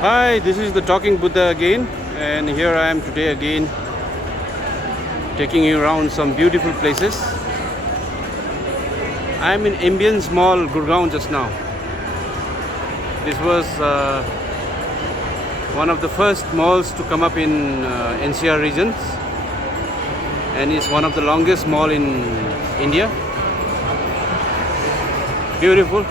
Hi, this is the Talking Buddha again, and here I am today again taking you around some beautiful places. I am in AMBIENCE Mall Gurugram just now. This was one of the first malls to come up in NCR regions, and it's one of the longest mall in India. Beautiful.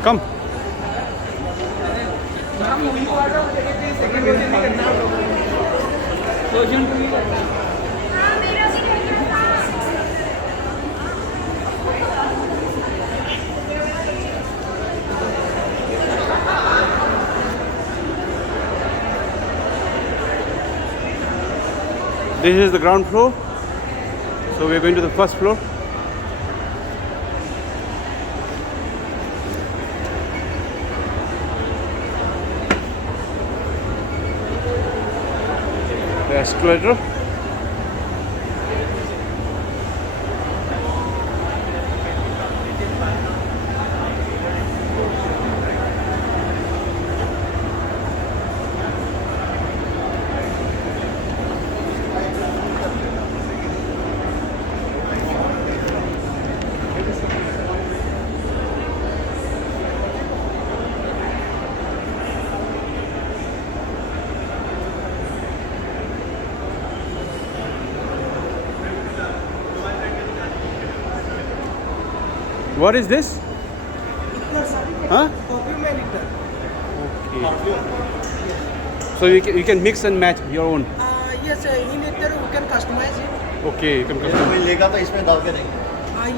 Come. This is the ground floor, so we're going to the first floor. The escalator. What is this? Huh? Okay. So you can mix and match your own. Yes, in it we can customize it. Okay, you can customize. कोई लेगा तो इसमें डाल के देंगे.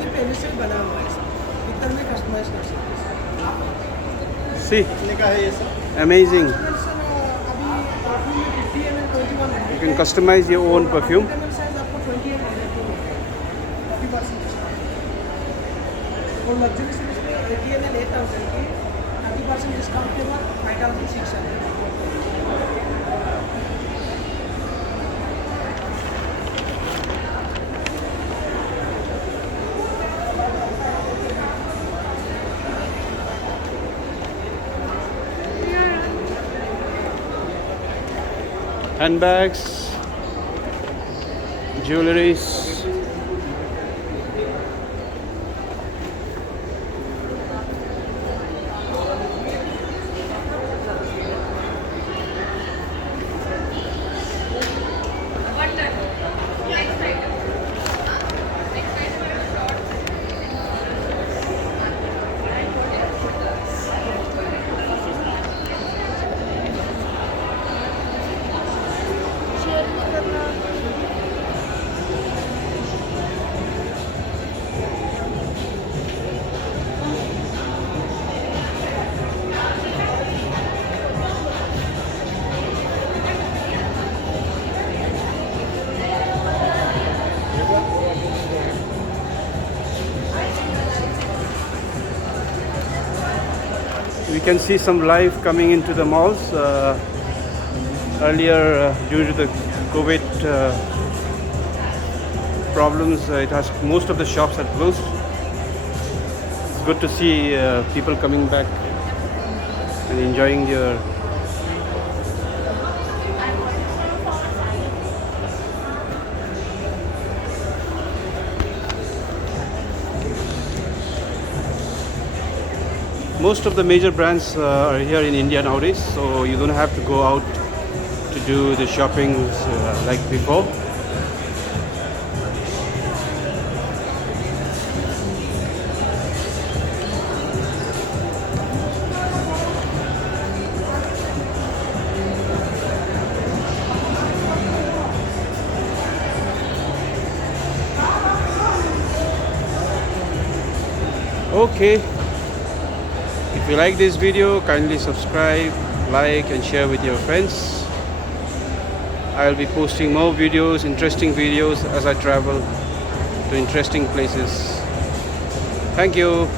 ये पहले से बना हुआ है. इधर में कस्टमाइज कर सकते हैं. See, कितने का है ये सब? amazing. अभी परफ्यूम में 50 ml 2100. You can customize your own perfume. Size आपको 2800 की 40% और लग्जरी सीरीज में 80 ml 8000 की 30% डिस्काउंट के बाद 5600. Handbags, jewelries. We can see some life coming into the malls. Earlier, due to the COVID problems, most of the shops had closed. It's good to see people coming back and enjoying their most of the major brands are here in India nowadays, so you don't have to go out to do the shopping like before. Okay, if you like this video, kindly subscribe, like and share with your friends. I'll be posting more videos, interesting videos as I travel to interesting places. Thank you.